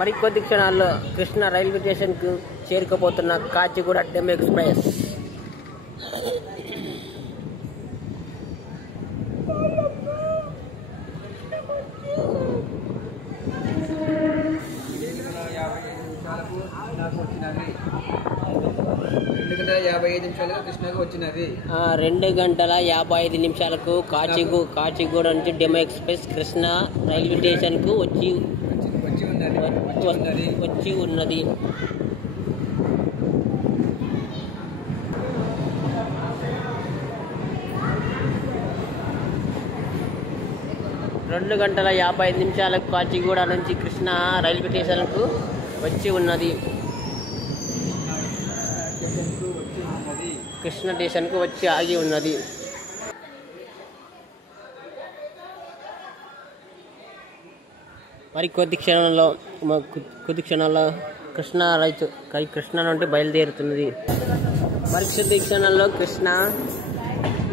మరికొద్ది క్షణాల్లో కృష్ణా రైల్వే స్టేషన్కు చేరుకోబోతున్న కాచిగూడ డెమో ఎక్స్ప్రెస్. కృష్ణకు 2 గంటల 55 నిమిషాలకు కాచిగూడ నుంచి డెమో ఎక్స్ప్రెస్ కృష్ణా రైల్వే స్టేషన్కు వచ్చి ఉన్నది. రెండు గంటల 55 నిమిషాలకు కాచిగూడ నుంచి కృష్ణా రైల్వే స్టేషన్కు వచ్చి ఉన్నది. కృష్ణా స్టేషన్కు వచ్చి ఆగి ఉన్నది. మరి కొద్ది క్షణాల్లో కృష్ణా నుండి బయలుదేరుతున్నది. మరి కొద్ది క్షణాల్లో కృష్ణా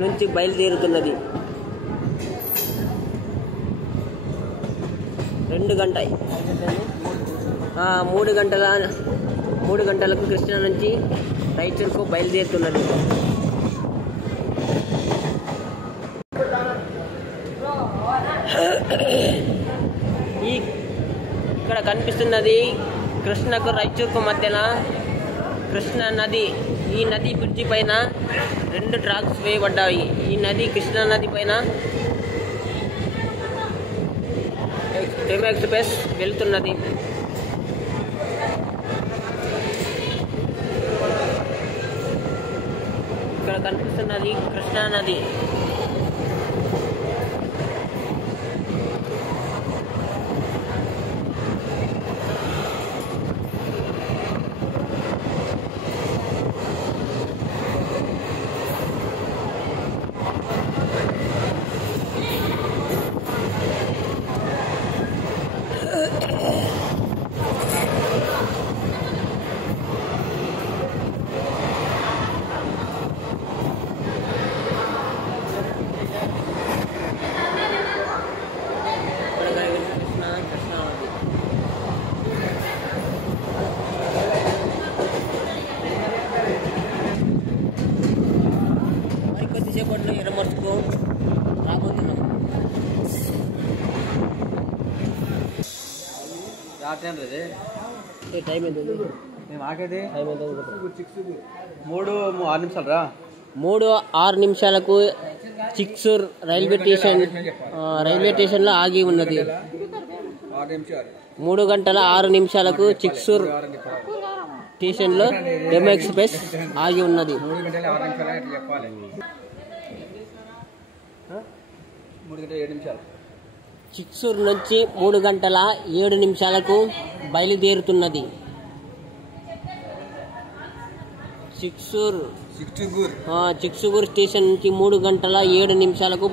నుంచి బయలుదేరుతున్నది. 3 గంటలకు కృష్ణా నుంచి రాయచూరుకు బయలుదేరుతున్నది. ఇక్కడ కనిపిస్తున్నది కృష్ణకు రాయచూరుకు మధ్యన కృష్ణా నది. ఈ నది బ్రిడ్జి పైన 2 ట్రాక్స్ వేయబడ్డాయి. ఈ నది కృష్ణా నది పైన డెమో ఎక్స్ప్రెస్ వెళ్తున్నది. ఇక్కడ కనిపిస్తున్నది కృష్ణా నది. మరికొద్దిసేపట్లో ఎర్రమర్చుకు రాబోతున్నాం. టైం ఎంత? 3:06 నిమిషాలకు చిక్సూర్ రైల్వే స్టేషన్లో ఆగి ఉన్నది. 3 గంటల 6 నిమిషాలకు చిక్సూర్ స్టేషన్లో డెమో ఎక్స్ప్రెస్ ఆగి ఉన్నది. చిక్సూర్ నుంచి 3 గంటల 7 నిమిషాలకు బయలుదేరుతున్నది. చిక్సూర్ స్టేషన్ నుంచి 3 గంటల 7 నిమిషాలకు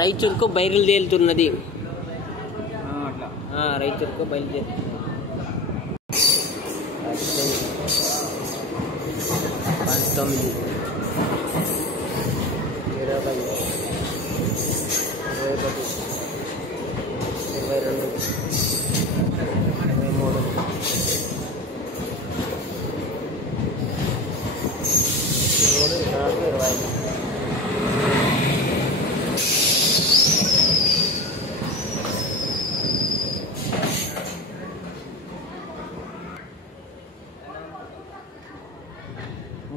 రాయచూరుకు బయలుదేరుతున్నది. రాయచూరుకు బయలుదేరుతున్నది. 19, 20, 21, 22, 23, 24,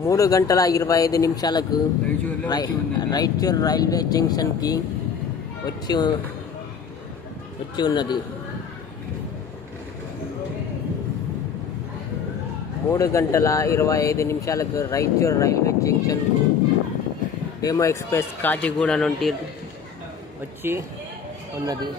3 గంటల 25 నిమిషాలకు రాయచూర్ రైల్వే జంక్షన్కి వచ్చి ఉన్నది. 3 గంటల 25 నిమిషాలకు రాయచూర్ రైల్వే జంక్షన్కు డెమో ఎక్స్ప్రెస్ కాచిగూడ నుండి వచ్చి ఉన్నది.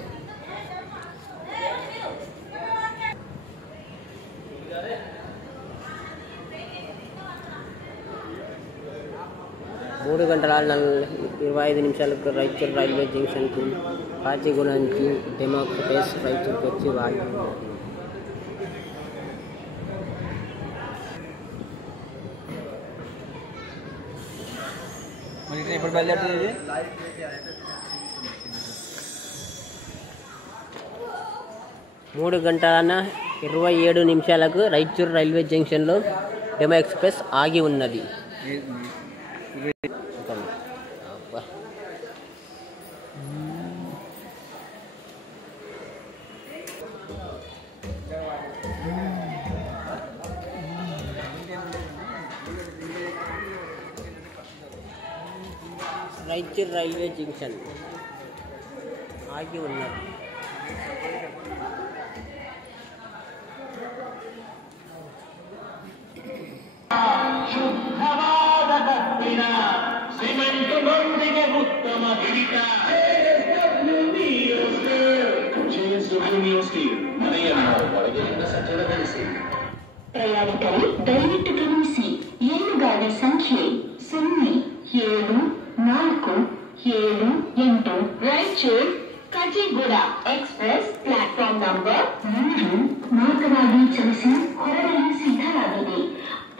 మూడు గంటల 25 నిమిషాలకు రాయచూర్ రైల్వే జంక్షన్కు కాచిగూడ నుంచి డెమో ఎక్స్ప్రెస్ రాయచూర్కి వచ్చి ఆగి ఉన్నది. మరి ఎప్పుడు బయలుదేరుతుంది? 3:27 రాయచూర్ రైల్వే జంక్షన్లో డెమో ఎక్స్ప్రెస్ ఆగి ఉన్నది. రాయచూర్ రైల్వే జంక్షన్ ఆగి ఉన్నది. ಶುದ್ಧವಾದ ಕಬ್ಬಿಣ ಸಿಮೆಂಟ್ ನೊಂದಿಗೆ ಉತ್ತಮ ಹಿಡಿತ JSW ಸ್ಟೀಲ್ ಮನೆಯನ್ನು ಒಳಗಿನಿಂದ ಸಜ್ಜುಗೊಳಿಸಿ. ಪ್ರಯಾಣಿಕರೇ ದಯವಿಟ್ಟು ಗಮನಿಸಿ, ಏನು ಗಾಡಿ ಸಂಖ್ಯೆ 074778 ರಾಯಚೂರ್ ಕಾಚಿಗೂಡ ಎಕ್ಸ್ಪ್ರೆಸ್ ಪ್ಲಾಟ್ಫಾರ್ಮ್ ನಂಬರ್ 3 ಮಾರ್ಗವಾಗಿ ಚಲಿಸಿ ಹೊರಡಲು ಸಿದ್ಧವಾಗಿದೆ.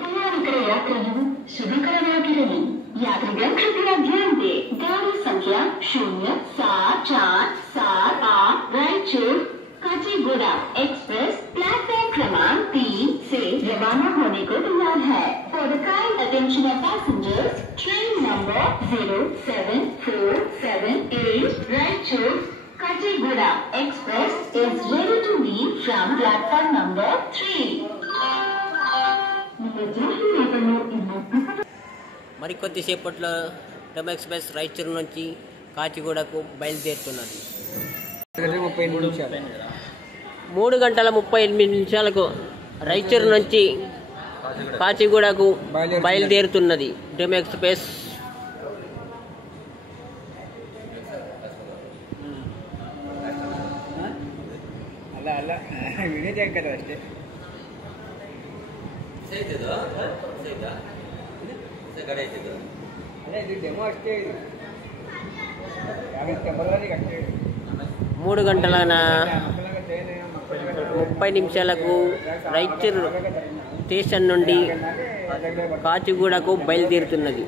ಪ್ರಯಾಣಿಕರ ಯಾತ್ರೆಯು ಶುಭಕರವಾಗಿರಲಿ. यात्रीगण कृपया ध्यान दें, गाड़ी संख्या 074778 रायचूर काचीगुड़ा एक्सप्रेस प्लेटफॉर्म क्रमांक 3 से रवाना होने को तैयार है. For the kind attention of passengers, train number 07478 Raichur Kacheguda express is ready to leave from platform number 3. మరికొద్దిసేపట్లో డెమో ఎక్స్ప్రెస్ రాయచూర్ నుంచి కాచిగూడకు బయలుదేరుతున్నది. 3:38 రాయచూర్ నుంచి కాచిగూడకు బయలుదేరుతున్నది డెమో ఎక్స్ప్రెస్. మూడు గంటల 30 నిమిషాలకు రాయచూర్ స్టేషన్ నుండి కాచిగూడకు బయలుదేరుతున్నది.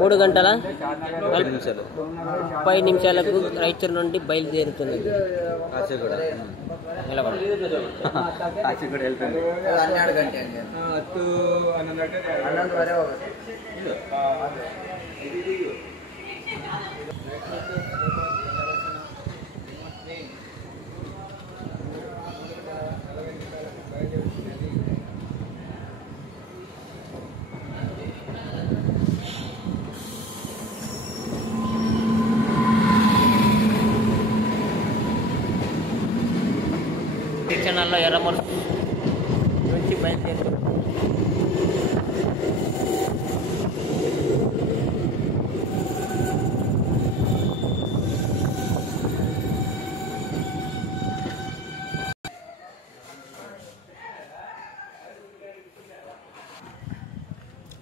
మూడు గంటల 30 నిమిషాలకు రాయచూర్ నుండి బయలుదేరుతున్నది. క్షణాల్లో ఎర్రమర్రు నుంచి బయలుదేరుతుంది.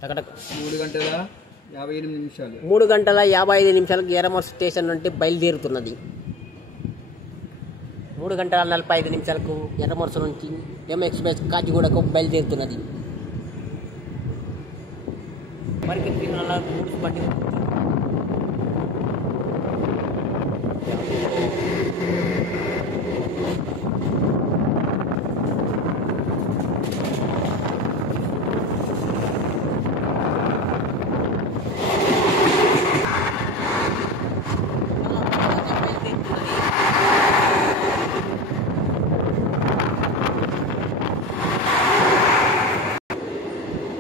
అక్కడ 3:55 నిమిషాలకు ఎర్రమర్రు స్టేషన్ నుండి బయలుదేరుతున్నది. 3:45 నిమిషాలకు ఎర్రమర్రు నుంచి డెమో ఎక్స్ప్రెస్ కాచిగూడకు బయలుదేరుతున్నది. మరికి గూడ్స్ బండి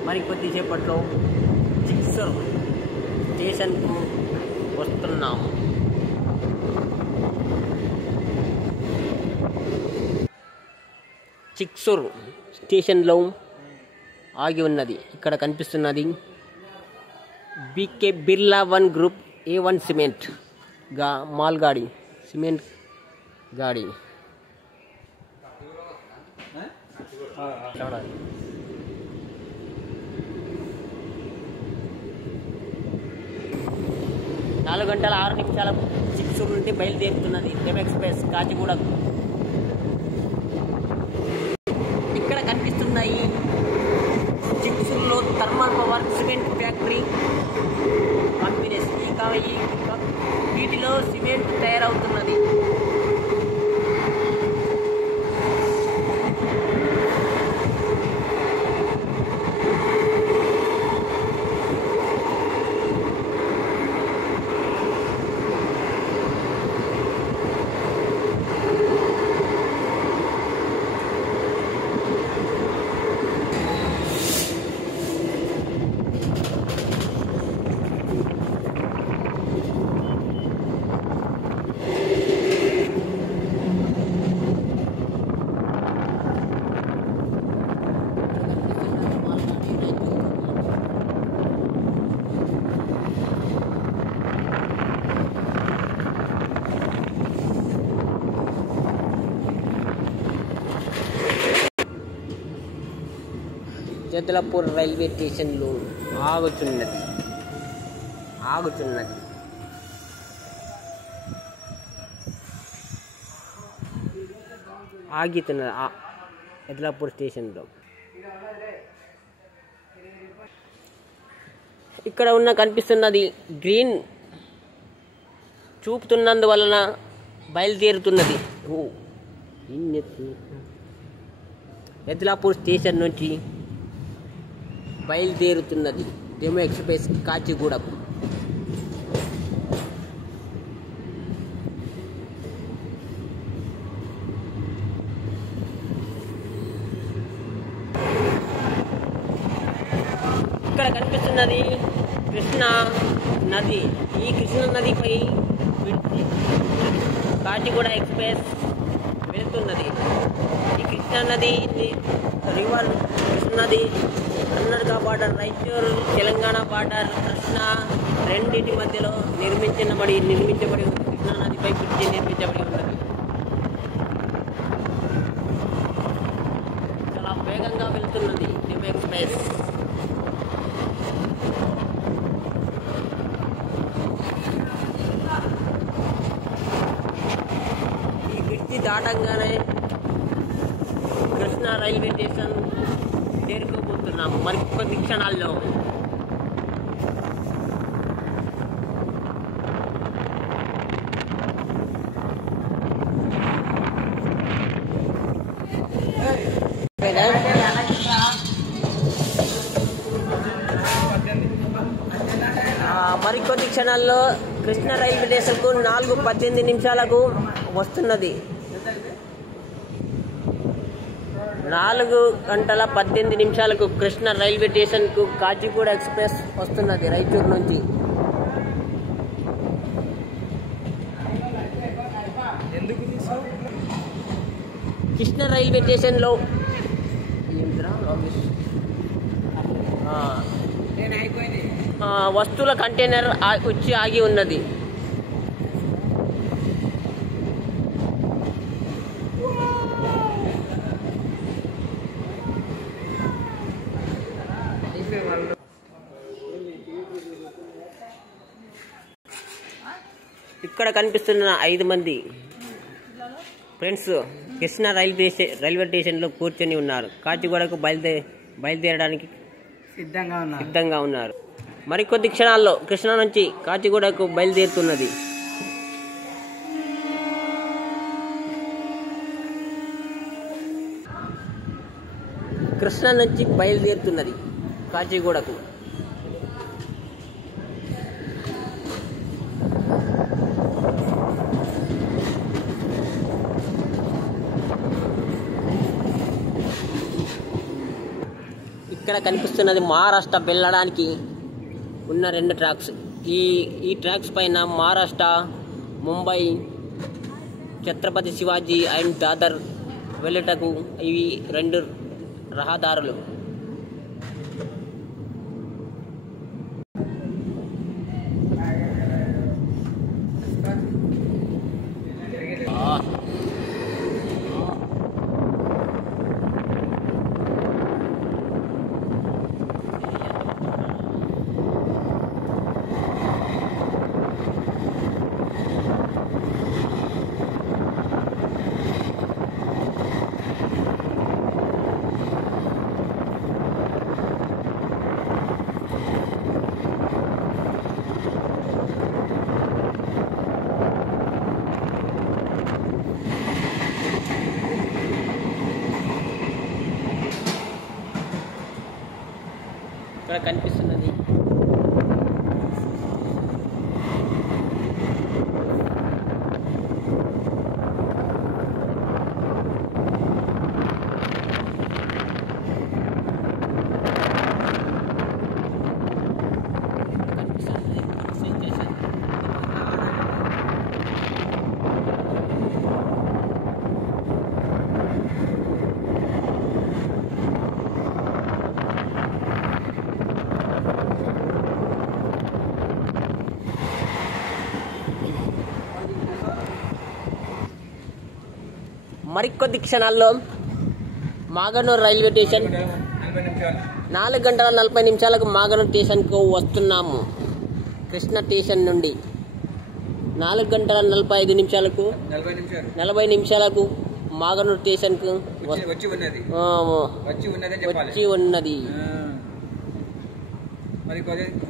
మరికొద్దిసేపట్లో చిక్సూర్ స్టేషన్కు వస్తున్నాము. చిక్సూర్ స్టేషన్లో ఆగి ఉన్నది. ఇక్కడ కనిపిస్తున్నది BK Birla 1 group A1 cement మాల్ గాడి, సిమెంట్ గాడి. నాలుగు గంటల 6 నిమిషాలకు చిక్సూర్ నుండి బయలుదేరుతున్నది డెమో ఎక్స్ప్రెస్ కాచిగూడకు. ఇక్కడ తయారవుతున్నది. జదలాపూర్ రైల్వే స్టేషన్లో ఆగుతున్నది. జదలాపూర్ స్టేషన్లో ఇక్కడ కనిపిస్తున్నది గ్రీన్ చూపుతున్నందువలన బయలుదేరుతున్నది. జదలాపూర్ స్టేషన్ నుంచి బయలుదేరుతున్నది డెమో ఎక్స్ప్రెస్ కాచిగూడకు. ఇక్కడ కనిపిస్తున్నది కృష్ణా నది. ఈ కృష్ణా నదిపై కాచిగూడ ఎక్స్ప్రెస్ వెళ్తున్నది. ఈ కృష్ణా నది రివర్ కృష్ణానది కర్ణాటక బార్డర్, రాయచూరు తెలంగాణ బార్డర్, కృష్ణా రెండింటి మధ్యలో నిర్మించబడి కృష్ణా నదిపై బ్రిడ్జి నిర్మించబడి ఉన్నది. చాలా వేగంగా వెళ్తున్నది డెమో ఎక్స్ప్రెస్. ఈ బ్రిడ్జి దాటంగానే కృష్ణా రైల్వే స్టేషన్ చేరుకోబోతున్నాం మరికొద్ది క్షణాల్లో. మరికొద్ది క్షణాల్లో కృష్ణా రైల్వే స్టేషన్కు 4:18 వస్తున్నది. 4:18 కృష్ణా రైల్వే స్టేషన్కు కాచిగూడ ఎక్స్ప్రెస్ వస్తున్నది రాయచూరు నుంచి. కృష్ణా రైల్వే స్టేషన్లో వస్తువుల కంటైనర్ వచ్చి ఆగి ఉన్నది. ఇక్కడ కనిపిస్తున్న 5 మంది ఫ్రెండ్స్ కృష్ణా రైల్వే స్టేషన్లో కూర్చొని ఉన్నారు. కాచిగూడకు బయలుదేరడానికి సిద్ధంగా ఉన్నారు. మరికొద్ది క్షణాల్లో కృష్ణా నుంచి కాచిగూడకు బయలుదేరుతున్నది. కృష్ణా నుంచి బయలుదేరుతున్నది కాచిగూడకు. ఇక్కడ కనిపిస్తున్నది మహారాష్ట్ర వెళ్ళడానికి ఉన్న 2 ట్రాక్స్. ఈ ట్రాక్స్ పైన మహారాష్ట్ర, ముంబై, ఛత్రపతి శివాజీ అండ్ దాదర్ వెళ్ళటకు ఇవి 2 రహదారులు. ఇక్కడ కనిపిస్తున్నది మరికొద్ది క్షణాల్లో మాగనూరు రైల్వే స్టేషన్ 4 గంటల 40 నిమిషాలకు మాగనూరు స్టేషన్కు వస్తున్నాము. కృష్ణ స్టేషన్ నుండి 4 గంటల 45 నిమిషాలకు 40 నిమిషాలకు మాగనూరు స్టేషన్కు వచ్చి ఉన్నది.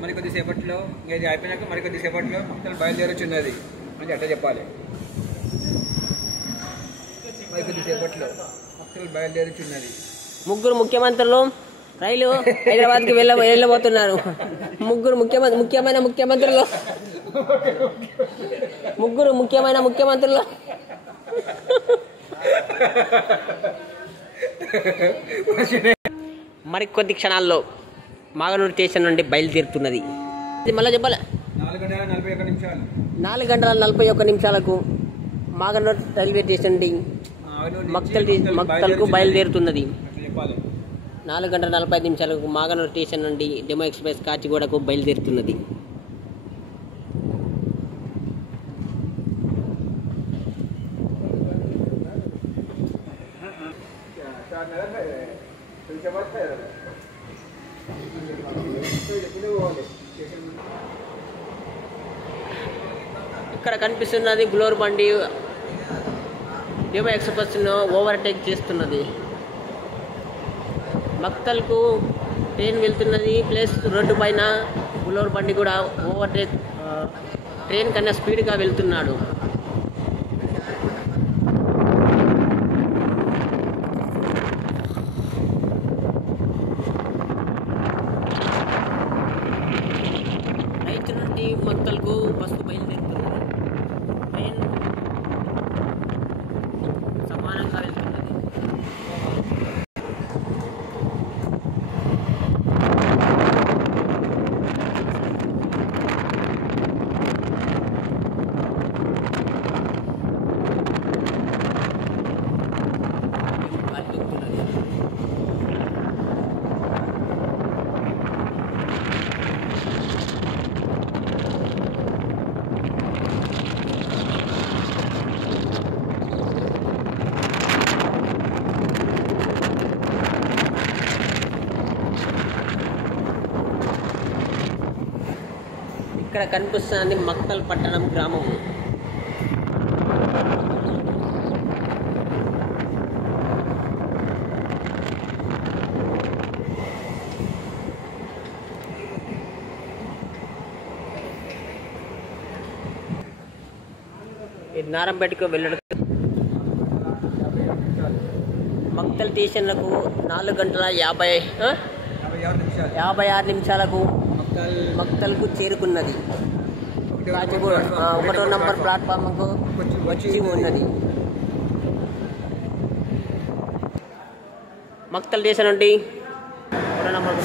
మరికొద్ది సేపట్లో ఇది అయిపోయినాక మరికొద్ది సేపట్లో బయలుదేరొచ్చున్నది అని అట్లా చెప్పాలి. మరికొద్ది సేపట్లో బయలుదేరుచున్నది. ముగ్గురు ముఖ్యమంత్రులు రైలు హైదరాబాద్కి వెళ్ళబోతున్నారు. ముగ్గురు ముఖ్యమైన ముఖ్యమంత్రులు మరికొద్ది క్షణాల్లో మాగనూరు స్టేషన్ నుండి బయలుదేరుతున్నది. మళ్ళీ చెప్పాలి 4 గంటల 41 నిమిషాలకు మాగనూరు రైల్వే స్టేషన్ నుండి మక్తల్కు బయలుదేరుతున్నది. 4 గంటల 45 నిమిషాలకు మాగనూరు స్టేషన్ నుండి డెమో ఎక్స్ప్రెస్ కాచిగూడకు బయలుదేరుతున్నది. ఇక్కడ కనిపిస్తున్నది గ్లోర్ బండి డెమో ఎక్స్ప్రెస్ను ఓవర్టేక్ చేస్తున్నది. మక్తల్కు ట్రైన్ వెళ్తున్నది. ప్లస్ రోడ్డు పైన గ్లోర్ బండి కూడా ఓవర్టేక్ ట్రైన్ కన్నా స్పీడ్గా వెళ్తున్నాడు. రైతు నుండి మక్తల్కు బస్సు బయలుదేరుతుంది. ట్రైన్ సమానంగా వెళ్తున్నది. ఇక్కడ కనిపిస్తున్నది మక్తల్ పట్టణం గ్రామం. నారంపేటకు వెళ్ళడం మక్తల్ స్టేషన్లకు 4 గంటల 56 నిమిషాలకు మక్తల్కు చేరుకున్నది. కాచిగూడ 1వ నంబర్ ప్లాట్ఫామ్కు వచ్చి ఉన్నది. మక్తల్ స్టేషన్ నుండి 1వ నంబర్